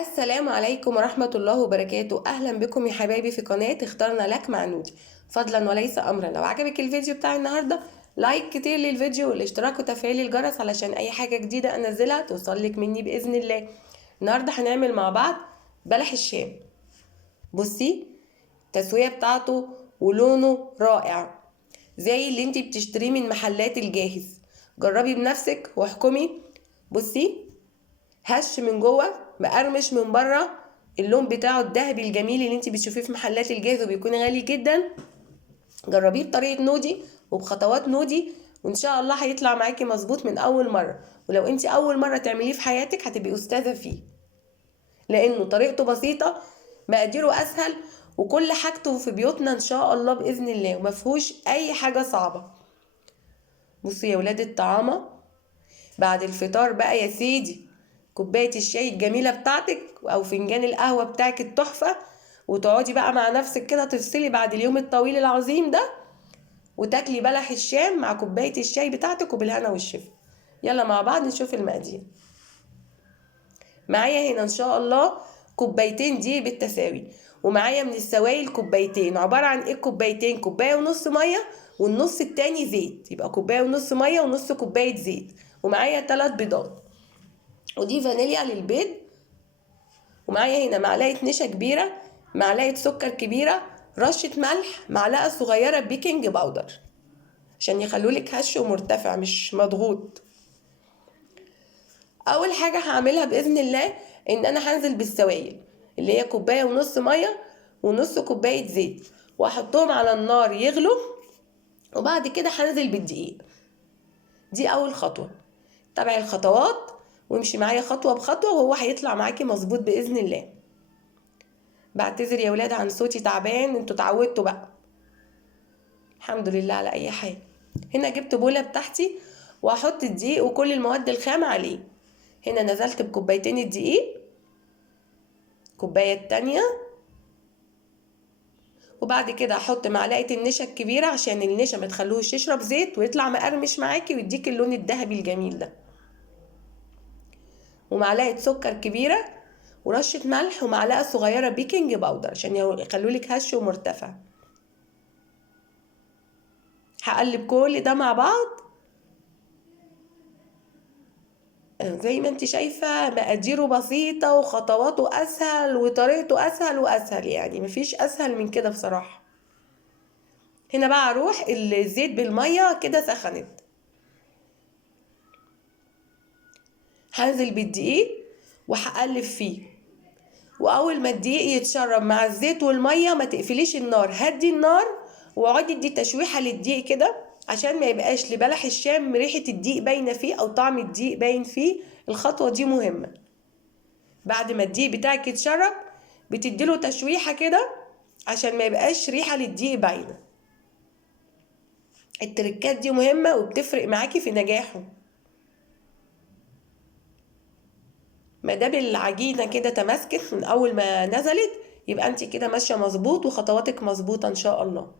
السلام عليكم ورحمة الله وبركاته. أهلا بكم يا حبايبي في قناة اخترنا لك مع نودي. فضلا وليس أمرا، لو عجبك الفيديو بتاع النهاردة لايك كتير للفيديو والاشتراك وتفعيل الجرس علشان أي حاجة جديدة أنزلها توصلك مني بإذن الله. النهاردة هنعمل مع بعض بلح الشام. بصي التسوية بتاعته ولونه رائع زي اللي انتي بتشتريه من محلات الجاهز. جربي بنفسك واحكمي. بصي هش من جوه مقرمش من بره، اللون بتاعه الذهبي الجميل اللي انت بتشوفيه في محلات الجاهز وبيكون غالي جدا. جربيه بطريقه نودي وبخطوات نودي وان شاء الله هيطلع معاكي مظبوط من اول مره. ولو انت اول مره تعمليه في حياتك هتبقي استاذه فيه، لانه طريقته بسيطه، مقاديره اسهل، وكل حاجته في بيوتنا ان شاء الله باذن الله ومفيهوش اي حاجه صعبه. بصوا يا ولاد الطعامه، بعد الفطار بقى يا سيدي كوباية الشاي الجميلة بتاعتك أو فنجان القهوة بتاعك التحفة، وتقعدي بقى مع نفسك كده تفصلي بعد اليوم الطويل العظيم ده، وتاكلي بلح الشام مع كوباية الشاي بتاعتك وبالهنا والشفا. يلا مع بعض نشوف المقادير. معايا هنا إن شاء الله كوبايتين دي بالتساوي، ومعايا من السوائل كوبايتين. عبارة عن ايه الكوبايتين؟ كوباية ونص مية والنص التاني زيت، يبقى كوباية ونص مية ونص كوباية زيت. ومعايا 3 بيضات، ودي فانيليا للبيض. ومعايا هنا معلقة نشا كبيرة، معلقة سكر كبيرة، رشة ملح، معلقة صغيرة بيكنج باودر عشان يخلولك هش ومرتفع مش مضغوط. أول حاجة هعملها بإذن الله إن أنا هنزل بالسوائل اللي هي كوباية ونص مية ونص كوباية زيت، وأحطهم على النار يغلوا، وبعد كده هنزل بالدقيق. دي أول خطوة. تابعي الخطوات وامشي معايا خطوة بخطوة وهو هيطلع معاكي مظبوط بإذن الله. بعتذر يا ولاد عن صوتي تعبان، انتوا اتعودتوا بقى. الحمد لله على اي حال. هنا جبت بولة بتاعتي وهحط الدقيق وكل المواد الخام عليه. هنا نزلت بكوبايتين الدقيق، كوباية التانية، وبعد كده هحط معلقة النشا الكبيرة عشان النشا ما تخلوش يشرب زيت ويطلع مقرمش معاكي ويديك اللون الذهبي الجميل ده، ومعلقة سكر كبيرة، ورشة ملح، ومعلقة صغيرة بيكنج باودر عشان يخلولك هش ومرتفع. هقلب كل ده مع بعض. زي ما انت شايفة مقاديره بسيطة وخطواته أسهل وطريقته أسهل وأسهل، يعني مفيش أسهل من كده بصراحة. هنا بقى أروح الزيت بالمية كده سخنت، هنزل بالدقيق وهقلب فيه. وأول ما الدقيق يتشرب مع الزيت والمية ما تقفليش النار، هدي النار واقعدي ادي تشويحة للدقيق كده عشان ما يبقاش لبلح الشام ريحة الدقيق باينة فيه أو طعم الدقيق باين فيه. الخطوة دي مهمة. بعد ما الدقيق بتاعك يتشرب بتديله تشويحة كده عشان ما يبقاش ريحة للدقيق باينة. التركات دي مهمة وبتفرق معاكي في نجاحه. ما دام العجينة كده تماسكت من أول ما نزلت يبقى انت كده ماشية مظبوط وخطواتك مظبوطة إن شاء الله.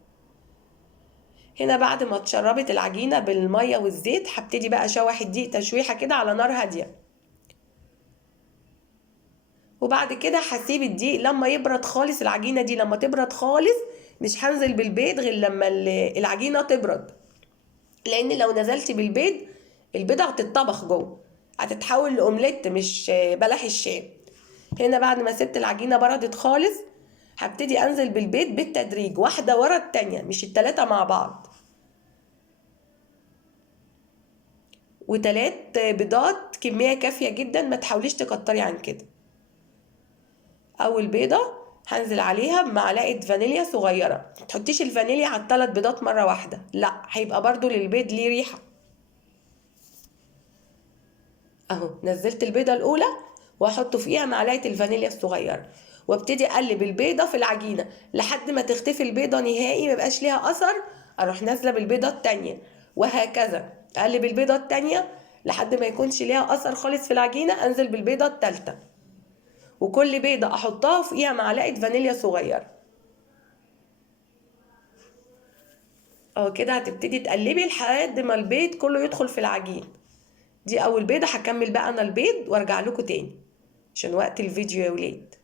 هنا بعد ما اتشربت العجينة بالمية والزيت هبتدي بقى أشوح الدقيق تشويحة كده على نار هادية، وبعد كده هسيب الدقيق لما يبرد خالص. العجينة دي لما تبرد خالص، مش هنزل بالبيض غير لما العجينة تبرد، لان لو نزلتي بالبيض البيضة هتتطبخ جوه، هتتحول لأومليت مش بلح الشام. هنا بعد ما سبت العجينة بردت خالص هبتدي انزل بالبيض بالتدريج، واحدة ورا التانية مش التلاتة مع بعض. و3 بيضات كمية كافية جدا، ما تحاوليش تكتري عن كده. اول بيضة هنزل عليها بمعلقة فانيليا صغيرة. متحطيش الفانيليا على ال3 بيضات مرة واحدة، لا هيبقى برضو للبيض ليه ريحة. اهو نزلت البيضة الاولى واحط فيها معلقة الفانيليا الصغيرة، وابتدي اقلب البيضة في العجينة لحد ما تختفي البيضة نهائي ميبقاش ليها اثر. اروح نازلة بالبيضة التانية، وهكذا اقلب البيضة التانية لحد ما يكونش ليها اثر خالص في العجينة، انزل بالبيضة التالتة، وكل بيضة احطها فيها معلقة فانيليا صغيرة. اهو كده هتبتدي تقلبي لحد ما البيض كله يدخل في العجين. دي اول بيضة، هكمل بقى انا البيض وارجع لكم تاني. عشان وقت الفيديو يا ولاد.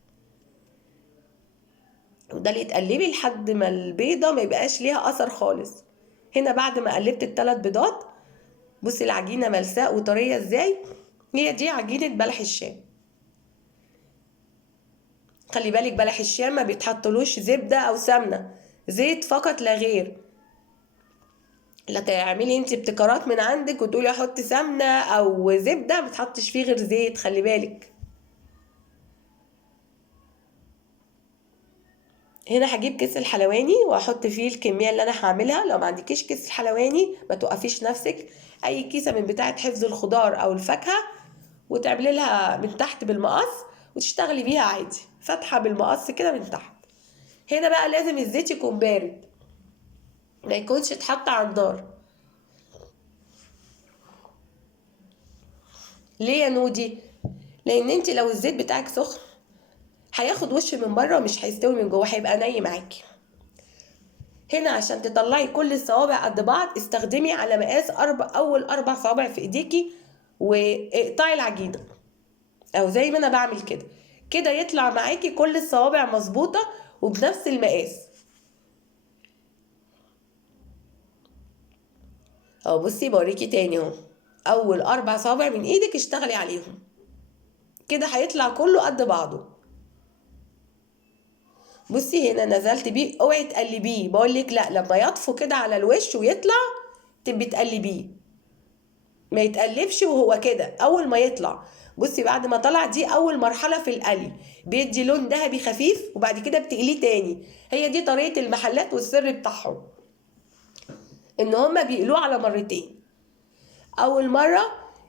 وده اللي تقلبي لحد ما البيضة ما يبقاش ليها اثر خالص. هنا بعد ما قلبت ال3 بيضات بصي العجينة ملساء وطرية ازاي. هي دي عجينة بلح الشام. خلي بالك بلح الشام ما بيتحطلوش زبدة او سمنة، زيت فقط لا غير. لا تعملي انت ابتكارات من عندك وتقولي احط سمنة او زبدة، ما تحطش فيه غير زيت، خلي بالك. هنا هجيب كيس الحلواني واحط فيه الكميه اللي انا هعملها. لو ما عندكيش كيس الحلواني ما توقفيش نفسك، اي كيسه من بتاعه حفظ الخضار او الفاكهه وتعملي لها من تحت بالمقص وتشتغلي بيها عادي، فاتحه بالمقص كده من تحت. هنا بقى لازم الزيت يكون بارد، ما يكونش اتحط على النار. ليه يا نودي؟ لان انت لو الزيت بتاعك سخن هياخد وش من بره ومش هيستوي من جوه، هيبقى ني معاكي. هنا عشان تطلعي كل الصوابع قد بعض استخدمي على مقاس اول 4 صوابع في ايديكي واقطعي العجينه، او زي ما انا بعمل كده. كده يطلع معاكي كل الصوابع مظبوطه وبنفس المقاس. اهو بصي بوريكي تاني اهو، اول 4 صوابع من ايدك اشتغلي عليهم كده هيطلع كله قد بعضه. بصي هنا نزلت بيه، اوعي تقلبيه، بقولك لا، لما يطفو كده على الوش ويطلع تبقي تقلبيه، ما يتقلبش وهو كده اول ما يطلع. بصي بعد ما طلع دي اول مرحله في القلي، بيدي لون ذهبي خفيف وبعد كده بتقليه تاني. هي دي طريقه المحلات والسر بتاعهم، ان هما بيقلوه على مرتين. اول مره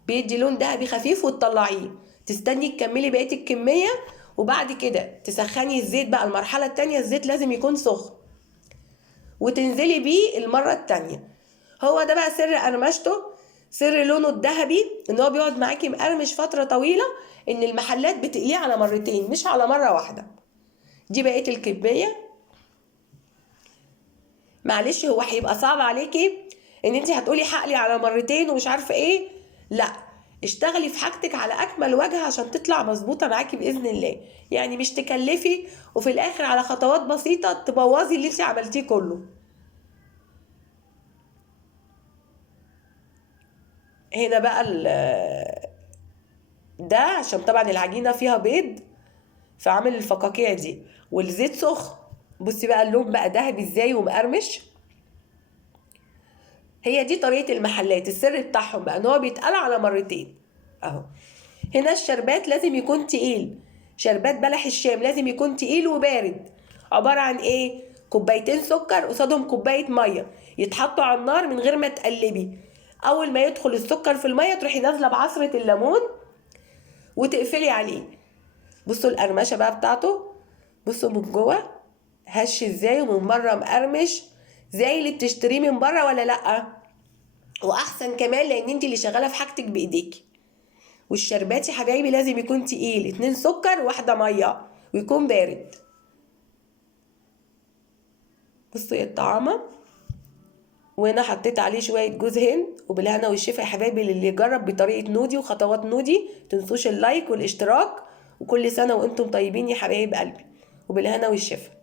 بيدي لون ذهبي خفيف وتطلعيه، تستني تكملي بقيه الكميه، وبعد كده تسخني الزيت. بقى المرحله التانيه الزيت لازم يكون سخن وتنزلي بيه المره التانيه. هو ده بقى سر قرمشته، سر لونه الذهبي، ان هو بيقعد معاكي مقرمش فتره طويله، ان المحلات بتقليه على مرتين مش على مره واحده. دي بقيه الكميه. معلش هو هيبقى صعب عليكي ان انت هتقولي هقلي على مرتين ومش عارفه ايه، لا، اشتغلي في حاجتك على اكمل وجه عشان تطلع مظبوطه معاكي باذن الله. يعني مش تكلفي وفي الاخر على خطوات بسيطه تبوظي اللي انت عملتيه كله. هنا بقى ده عشان طبعا العجينه فيها بيض فعامل الفقاقيع دي والزيت سخن. بصي بقى اللون بقى دهبي ازاي ومقرمش. هي دي طريقه المحلات، السر بتاعهم بقى ان هو بيتقلى على مرتين اهو. هنا الشربات لازم يكون تقيل، شربات بلح الشام لازم يكون تقيل وبارد. عباره عن ايه؟ كوبايتين سكر قصادهم كوبايه ميه، يتحطوا على النار من غير ما تقلبي. اول ما يدخل السكر في الميه تروحي نازله بعصره الليمون وتقفلي عليه. بصوا القرمشه بقى بتاعته، بصوا من جوه هش ازاي ومن بره مقرمش زي اللي بتشتريه من بره ولا لا؟ واحسن كمان لان انت اللي شغاله في حاجتك بايديكي. والشربات يا حبايبي لازم يكون تقيل، 2 سكر و1 ميه ويكون بارد. بصوا ايه الطعامه. وهنا حطيت عليه شويه جوز هند، وبالهنا والشفا يا حبايبي اللي يجرب بطريقه نودي وخطوات نودي. متنسوش اللايك والاشتراك، وكل سنه وانتم طيبين يا حبايب قلبي، وبالهنا والشفا.